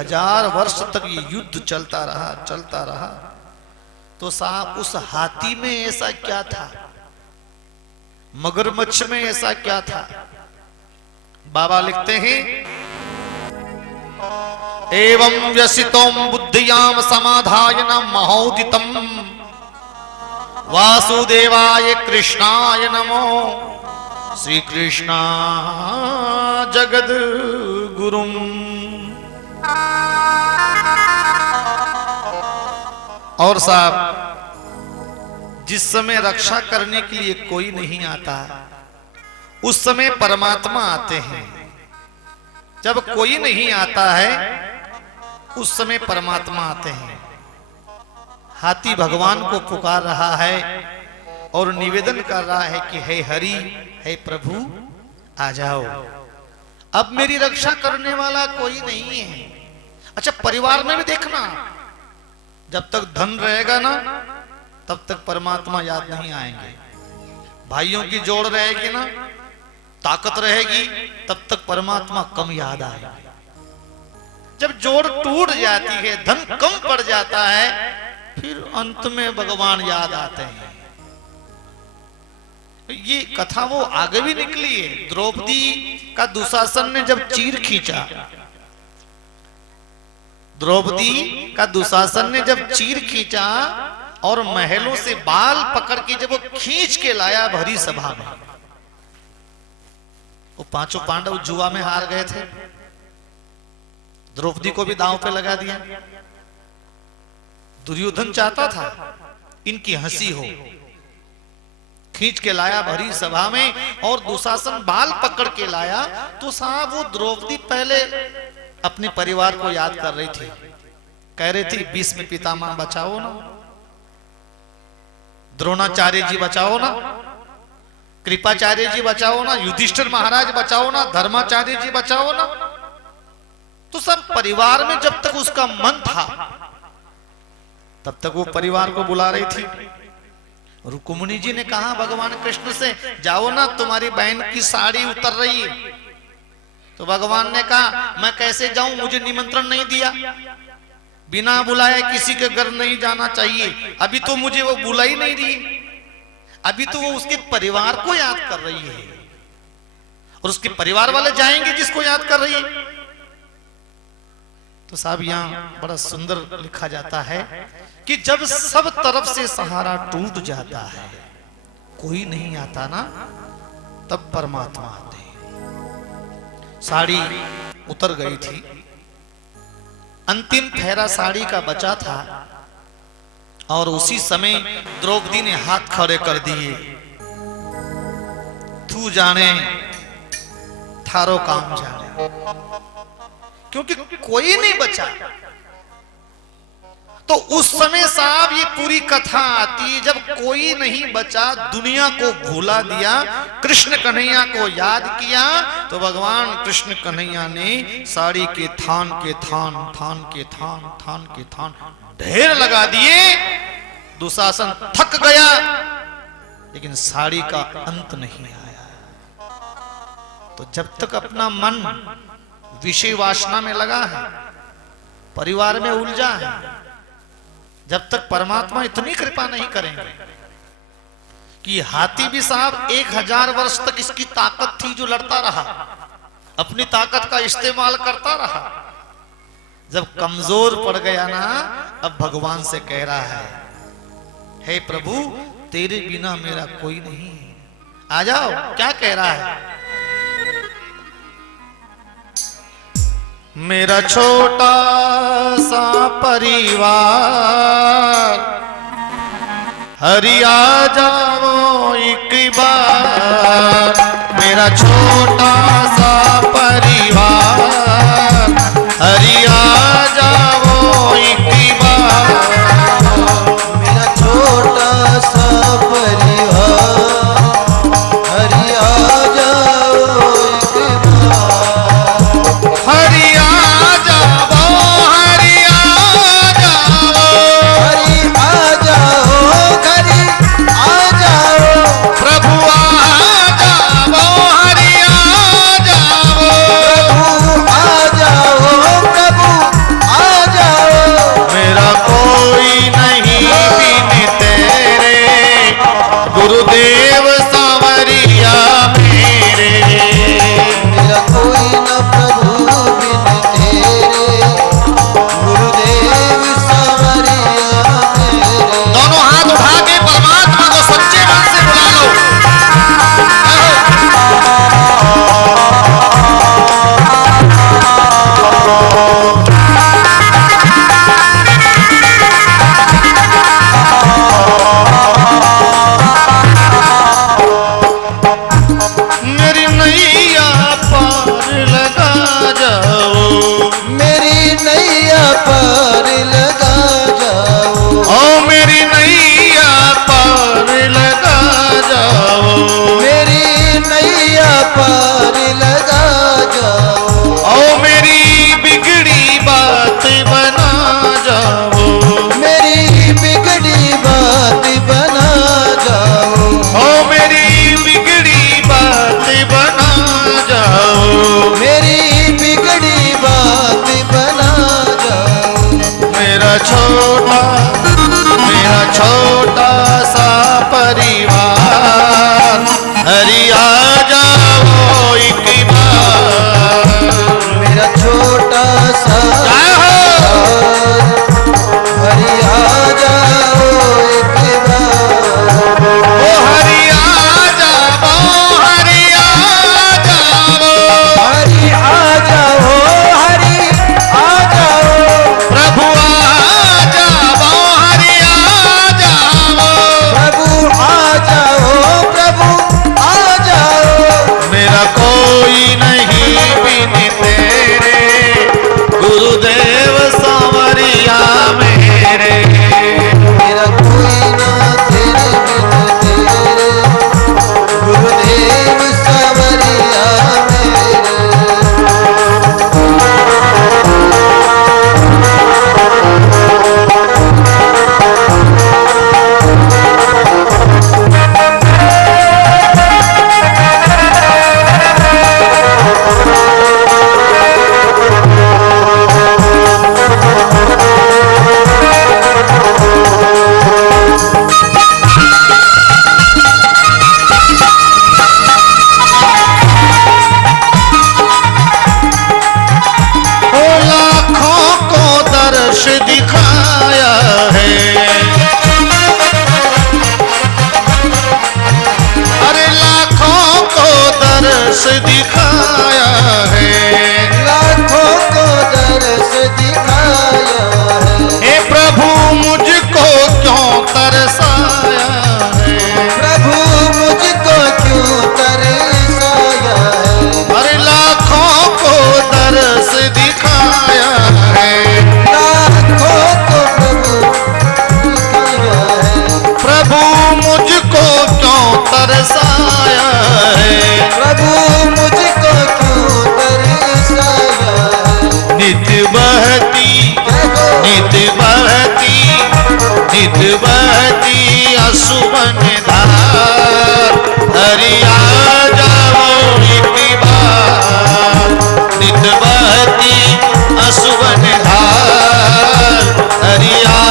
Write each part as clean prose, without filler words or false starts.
1000 वर्ष तक ये युद्ध चलता रहा। तो साहब उस हाथी में ऐसा क्या था, मगरमच्छ में ऐसा क्या था? बाबा लिखते हैं, एवं व्यसितों बुद्धियाम समाधाय न महोदितम वासुदेवाय कृष्णाय नमो श्री कृष्णा जगद गुरुम। और साहब जिस समय रक्षा करने के लिए कोई नहीं आता, उस समय परमात्मा आते हैं। जब कोई नहीं आता है, उस समय परमात्मा आते हैं। हाथी भगवान को पुकार रहा है और निवेदन कर रहा है कि हे हरि, हे प्रभु, आ जाओ, अब मेरी रक्षा करने वाला कोई नहीं है। अच्छा, परिवार में भी देखना, जब तक धन रहेगा ना, तब तक परमात्मा याद नहीं आएंगे। भाइयों की जोड़ रहेगी ना, ताकत रहेगी, तब तक परमात्मा कम याद आएगा। जब जोड़ टूट जाती है, धन कम पड़ जाता है, फिर अंत में भगवान याद आते हैं। ये कथा वो आगे भी निकली है। द्रौपदी का दुशासन ने जब चीर खींचा, द्रौपदी का दुशासन ने जब चीर खींचा और महलों से बाल पकड़ के जब वो खींच के लाया भरी सभा में, वो पांचों पांडव जुआ में हार गए थे। द्रौपदी को भी दांव पे लगा दिया। दुर्योधन चाहता था इनकी हंसी हो, खींच के लाया भरी सभा में और दुशासन बाल पकड़ के लाया। तो साहब वो द्रौपदी पहले अपने परिवार को याद कर रही थी, कह रही थी भीष्म पितामह बचाओ ना, द्रोणाचार्य जी बचाओ ना, कृपाचार्य जी बचाओ ना, युधिष्ठिर महाराज बचाओ ना, धर्माचार्य जी बचाओ ना। तो सब परिवार में जब तक उसका मन था, तब तक वो परिवार को बुला रही थी। रुक्मिणी जी ने कहा भगवान कृष्ण से, जाओ ना, तुम्हारी बहन की साड़ी उतर रही है। तो भगवान ने कहा, मैं कैसे जाऊं, मुझे निमंत्रण नहीं दिया, बिना बुलाए किसी के घर नहीं जाना चाहिए। अभी तो मुझे वो बुला ही नहीं रही, अभी तो वो उसके परिवार को याद कर रही है, और उसके परिवार वाले जाएंगे जिसको याद कर रही है। तो साहब यहां बड़ा सुंदर लिखा जाता है कि जब सब तरफ से सहारा टूट जाता है, कोई नहीं आता ना, तब परमात्मा आते हैं। साड़ी उतर गई थी, अंतिम फेरा साड़ी का बचा था, और उसी समय द्रौपदी ने हाथ खड़े कर दिए, तू जाने थारो काम जाने, क्योंकि कोई नहीं बचा। तो उस समय साहब ये पूरी कथा आती, जब कोई नहीं बचा, दुनिया को भूला दिया, कृष्ण कन्हैया को याद किया, तो भगवान कृष्ण कन्हैया ने साड़ी के थान के थान, थान के थान, थान के थान ढेर लगा दिए। दुशासन थक गया, लेकिन साड़ी का अंत नहीं आया। तो जब तक अपना मन विषय वासना में लगा है, परिवार में उलझा है, जब तक परमात्मा इतनी कृपा नहीं करेंगे कि हाथी भी साहब 1000 वर्ष तक इसकी ताकत थी जो लड़ता रहा, अपनी ताकत का इस्तेमाल करता रहा। जब कमजोर पड़ गया ना, अब भगवान से कह रहा है, हे प्रभु, तेरे बिना मेरा कोई नहीं है, आ जाओ। क्या कह रहा है? मेरा छोटा सा परिवार, हरि आ जाओ एक बार। मेरा छोटा सा परिवार, हरि आ जाओ एक बार। मेरा छोटा सा परिवार, हरि आ जाओ एक बार। हरि आ जाओ, हरि आ जाओ, हरि आ जाओ, हरि आ जाओ, प्रभु आ जाओ, हरि आ जाओ, पार लगा जाओ, ओ मेरी नैया पार लगा जाओ, मेरी नैया पार लगा जाओ, ओ मेरी बिगड़ी बात बना जाओ, मेरी बिगड़ी बात बना जाओ, ओ मेरी बिगड़ी बात बना जाओ, मेरी बिगड़ी बात बना जाओ। मेरा छोटा सा परिवार, हरि आ जाओ एक बार, मेरा छोटा सा जय हो। हरि आ जाओ एक बार, ओ हरि आ जाओ, हरि आ जाओ, हरि आ जाओ, हरि आ जाओ, प्रभु आ जाओ, हरि आ जाओ, प्रभु आ जाओ, प्रभु आ जाओ। मेरा कोई नहीं बिन तेरे, गुरुदेव सांवरिया मेरे, मेरा कोई ना तेरे बिन तेरे, गुरुदेव सांवरिया मेरे। ओ लाखों को दर्श दिखाया है, अरे लाखों को दर्श दिखाया है, लाखों को दर्श दिखाया है, हे प्रभु मुझको क्यों तरसाया है, प्रभु मुझको क्यों तरसाया है, अरे लाखों को दर्श दिखाया है, लाखों को प्रभु दिखाया है, प्रभु मुझको क्यों तरसाया है, प्रभु मुझको क्यों तरसाया है। नित बहती जय हो, नित बहती नित बहती असुवन धार, हरि आ जाओ एक बार, नित बहती असुवन धार, हरि आ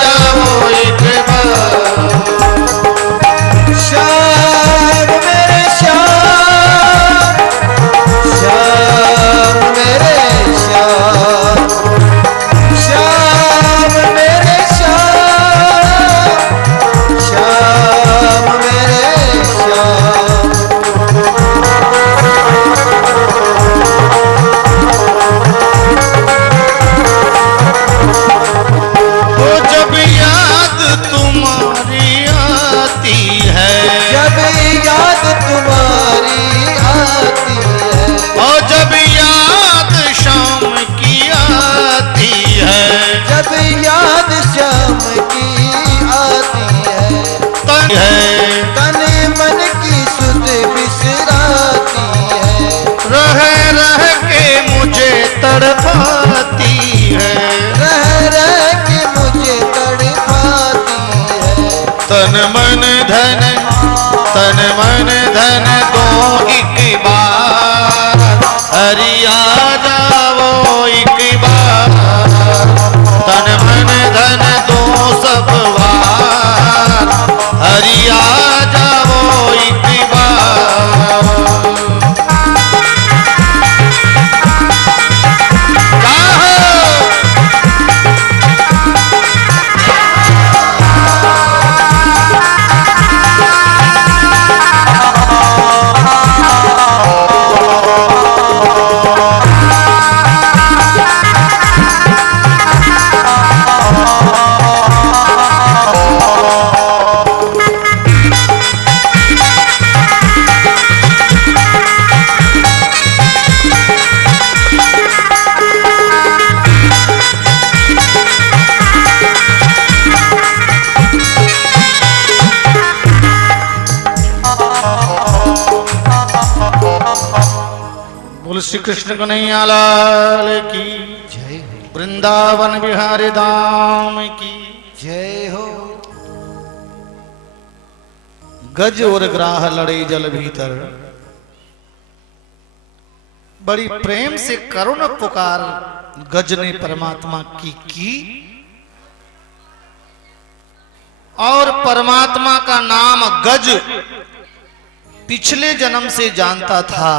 जाओ एक बार, श्याम मेरे श्याम, श्याम मेरे श्याम, श्याम मेरे श्याम, श्याम मेरे श्याम। वो जब याद तुम्हारी आती है, जब याद तुम्हारी आती है, और जब याद शाम की आती है, जब याद शाम की आती है, तन है तन मन की सुध बिसराती है, रह रह के मुझे तड़पाती है, रह के मुझे तड़पाती है। तन मन धन दो एक बार, हरि आ जाओ एक बार, तन मन धन दो सब वार, हरि आ जाओ एक बार, जाओ। बोल श्री कृष्ण कन्हैया लाल की जय हो, वृंदावन बिहारी धाम की जय हो। गज और ग्राह लड़े जल भीतर, बड़ी प्रेम से करुण पुकार गज ने परमात्मा की और परमात्मा का नाम गज पिछले जन्म से जानता था।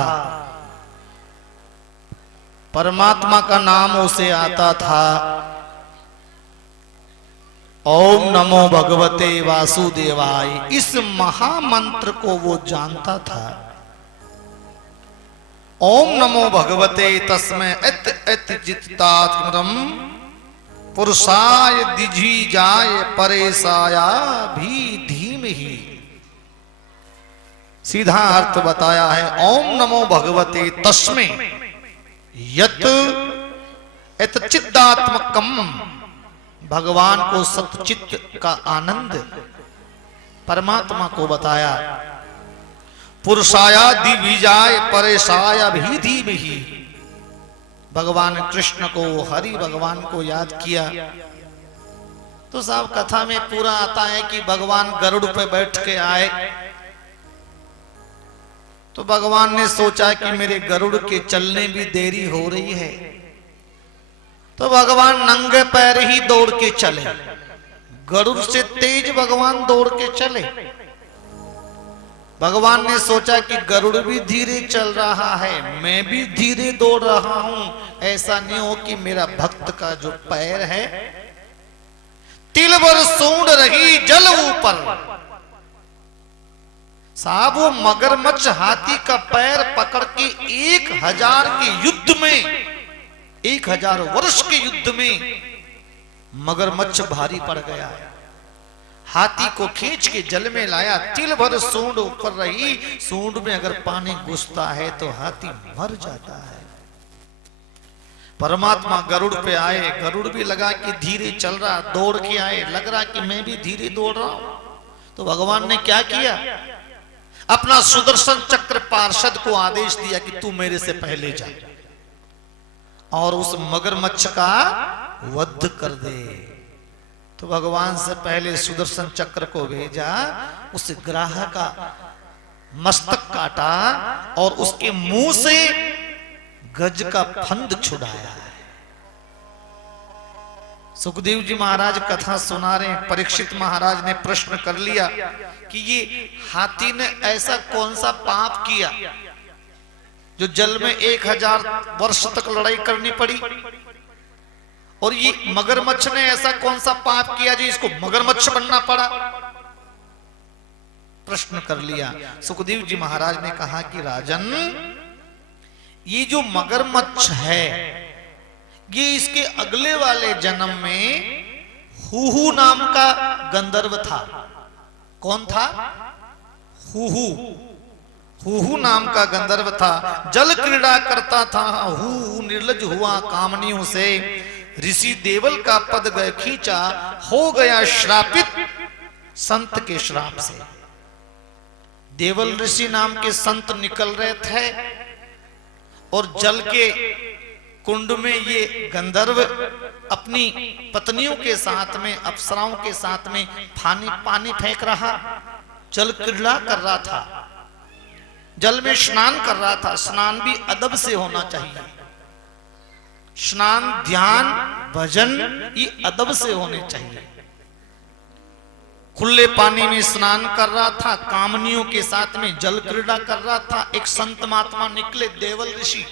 परमात्मा का नाम उसे आता था। ओम नमो भगवते वासुदेवाय, इस महामंत्र को वो जानता था। ओम नमो भगवते तस्मै एत एत जित्तात्मरम पुरुषाय दिझी जाय परेशाया भी धीमहि। सीधा अर्थ बताया है। ओम नमो भगवते तस्मै यत एत चिदात्मकम, भगवान को सतचित्त का आनंद परमात्मा को बताया। पुरुषाया दिविजाय परेशाया भी धीमहि, भगवान कृष्ण को, हरि भगवान को याद किया। तो साहब कथा में पूरा आता है कि भगवान गरुड़ पे बैठ के आए तो भगवान ने सोचा कि मेरे गरुड़ के चलने भी देरी हो रही है, तो भगवान नंगे पैर ही दौड़ के चले। गरुड़ से तेज भगवान दौड़ के चले। भगवान ने सोचा कि गरुड़ भी धीरे चल रहा है, मैं भी धीरे दौड़ रहा हूं, ऐसा नहीं हो कि मेरा भक्त का जो पैर है तिल भर सूंड रही जल ऊपर। साहब वो मगरमच्छ हाथी का पैर पकड़ के 1000 के युद्ध में, 1000 वर्ष के युद्ध में मगरमच्छ भारी पड़ गया। हाथी को खींच के जल में लाया, तिल भर सूंड ऊपर रही। सूंड में अगर पानी घुसता है तो हाथी मर जाता है। परमात्मा गरुड़ पे आए, गरुड़ भी लगा कि धीरे चल रहा, दौड़ के आए, लग रहा कि मैं भी धीरे दौड़ रहा हूं। तो भगवान ने क्या किया, अपना सुदर्शन चक्र पार्षद को आदेश दिया कि तू मेरे से पहले जा और उस मगरमच्छ का वध कर दे। तो भगवान से पहले सुदर्शन चक्र को भेजा, उस ग्राह का मस्तक काटा और उसके मुंह से गज का फंद छुड़ाया। सुखदेव जी महाराज कथा सुना रहे हैं। परीक्षित महाराज ने प्रश्न कर लिया कि ये हाथी ने ऐसा कौन सा पाप किया जो जल में 1000 वर्ष तक लड़ाई करनी पड़ी, और ये मगरमच्छ ने ऐसा कौन सा पाप किया जो इसको मगरमच्छ बनना पड़ा। प्रश्न कर लिया। सुखदेव जी महाराज ने कहा कि राजन, ये जो मगरमच्छ है ये इसके अगले वाले जन्म में हुहू नाम का गंधर्व था। कौन था? हुहू। हुहू नाम का गंधर्व था, जल क्रीड़ा करता था। हुहू निर्लज हुआ कामनियों से, ऋषि देवल का पद गए खींचा, हो गया श्रापित संत के श्राप से। देवल ऋषि नाम के संत निकल रहे थे और जल के कुंड में ये गंधर्व अपनी पत्नियों के साथ में, अप्सराओं के साथ में पानी फेंक रहा, जल क्रीड़ा कर रहा था, जल में स्नान कर रहा था। स्नान भी अदब से होना चाहिए। स्नान, ध्यान, भजन ये अदब से होने चाहिए। खुले पानी में स्नान कर रहा था, कामनियों के साथ में जल क्रीड़ा कर रहा था। एक संत महात्मा निकले, देवल ऋषि।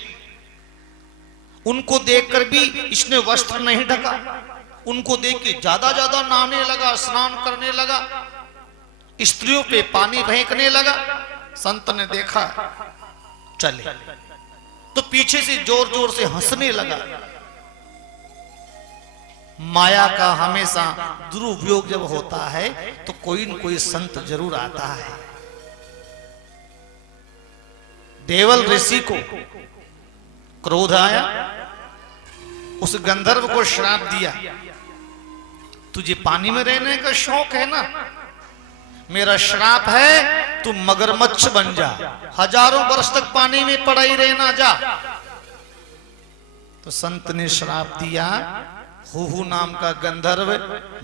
उनको देखकर भी इसने वस्त्र नहीं ढका। उनको देख के ज्यादा नहाने लगा, स्नान करने लगा, स्त्रियों पे पानी फेंकने लगा। संत ने देखा, चले तो पीछे से जोर जोर से हंसने लगा। माया का हमेशा दुरुपयोग जब होता है तो कोई न कोई संत जरूर आता है। देवल ऋषि को क्रोध आया, उस गंधर्व को श्राप दिया, तुझे पानी में रहने का शौक है ना, मेरा श्राप है तू मगरमच्छ बन जा, हजारों वर्ष तक पानी में पड़ा ही रहना, जा तो संत ने श्राप दिया, हुहू नाम का गंधर्व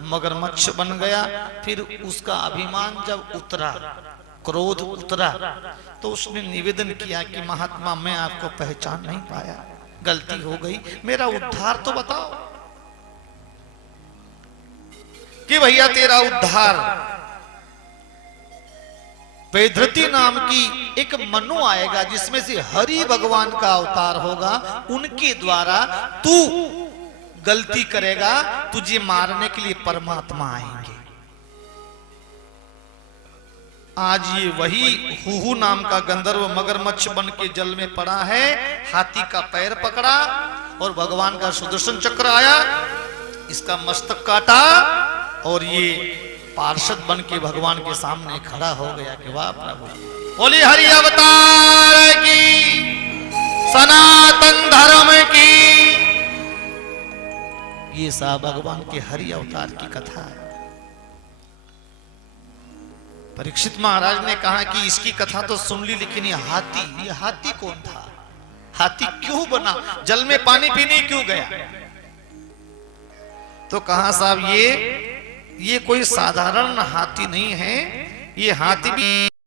मगरमच्छ बन गया। फिर उसका अभिमान जब उतरा, क्रोध उतरा, तो उसने निवेदन किया कि महात्मा मैं आपको पहचान नहीं पाया, गलती हो गई, मेरा उद्धार तो बताओ कि भैया तेरा उद्धार। वैधृति नाम की एक मनु आएगा जिसमें से हरि भगवान का अवतार होगा, उनके द्वारा तू गलती करेगा, तुझे मारने के लिए परमात्मा आएंगे। आज ये वही हुहू नाम का गंधर्व मगरमच्छ बन के जल में पड़ा है, हाथी का पैर पकड़ा और भगवान का सुदर्शन चक्र आया, इसका मस्तक काटा और ये पार्षद बन के भगवान के सामने खड़ा हो गया कि वाह प्रभु, बोली हरि अवतार की, सनातन धर्म की। ये सा भगवान के हरि अवतार की कथा है। परीक्षित महाराज ने कहा कि इसकी कथा तो सुन ली, लेकिन ये हाथी कौन था, हाथी क्यों बना, जल में पानी पीने क्यों गया? तो कहा साहब ये कोई साधारण हाथी नहीं है, ये हाथी भी